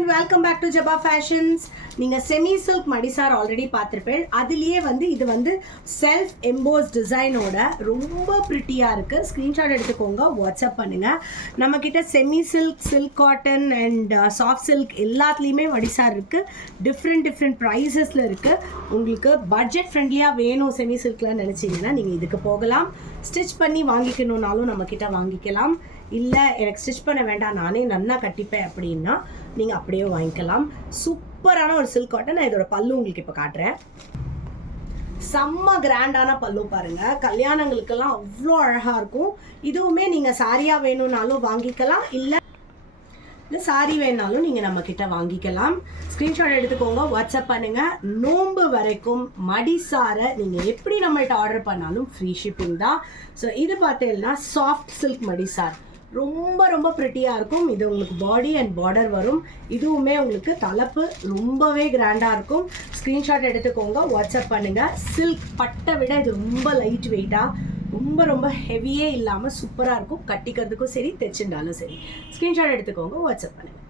and welcome back to Jabba Fashions. நீங்கள் semi silk madisar already பார்த்துருப்பேன். அதுலேயே இது செல்ஃப் எம்போஸ் டிசைனோட ரொம்ப ப்ரிட்டியாக இருக்குது. ஸ்க்ரீன்ஷாட் எடுத்துக்கோங்க, வாட்ஸ்அப் பண்ணுங்கள். நம்மக்கிட்ட semi silk, silk cotton and soft silk எல்லாத்துலேயுமே மடிசார் இருக்குது. டிஃப்ரெண்ட் ப்ரைஸஸில் இருக்குது. உங்களுக்கு பட்ஜெட் ஃப்ரெண்ட்லியாக வேணும் செமி சில்க்லாம் நினச்சிங்கன்னா நீங்கள் இதுக்கு போகலாம். ஸ்டிச் பண்ணி வாங்கிக்கணுன்னாலும் நம்மக்கிட்ட வாங்கிக்கலாம். இல்லை எனக்கு ஸ்டிச் பண்ண வேண்டாம், நானே நல்லா கட்டிப்பேன் அப்படின்னா நீங்கள் அப்படியே வாங்கிக்கலாம். சூப்பரான ஒரு சில்க் காட்டன். நான் இதோட பல்லு உங்களுக்கு இப்போ காட்டுறேன். செம்ம கிராண்டான பல்லு பாருங்கள். கல்யாணங்களுக்கெல்லாம் அவ்வளோ அழகாக இருக்கும். இதுவுமே நீங்கள் சாரியாக வேணும்னாலும் வாங்கிக்கலாம், இல்லை சாரி வேணாலும் நீங்கள் நம்மக்கிட்ட வாங்கிக்கலாம். ஸ்க்ரீன்ஷாட் எடுத்துக்கோங்க, வாட்ஸ்அப் பண்ணுங்கள். நோன்பு வரைக்கும் மடிசாரை நீங்கள் எப்படி நம்மள்கிட்ட ஆர்டர் பண்ணாலும் ஃப்ரீ ஷிப்பிங் தான். ஸோ இது பார்த்தீங்கன்னா சாஃப்ட் சில்க் மடிசார் ரொம்ப ப்ரிட்டியாக இருக்கும். இது உங்களுக்கு பாடி அண்ட் பார்டர் வரும். இதுவுமே உங்களுக்கு தலைப்பு ரொம்பவே கிராண்டாக இருக்கும். ஸ்க்ரீன்ஷாட் எடுத்துக்கோங்க, வாட்ஸ்அப் பண்ணுங்கள். சில்க் பட்டை விட இது ரொம்ப லைட் வெயிட்டாக, ரொம்ப ஹெவியே இல்லாமல் சூப்பராக இருக்கும். கட்டிக்கிறதுக்கும் சரி, தைச்சிருந்தாலும் சரி. ஸ்க்ரீன்ஷாட் எடுத்துக்கோங்க, வாட்ஸ்அப் பண்ணுங்கள்.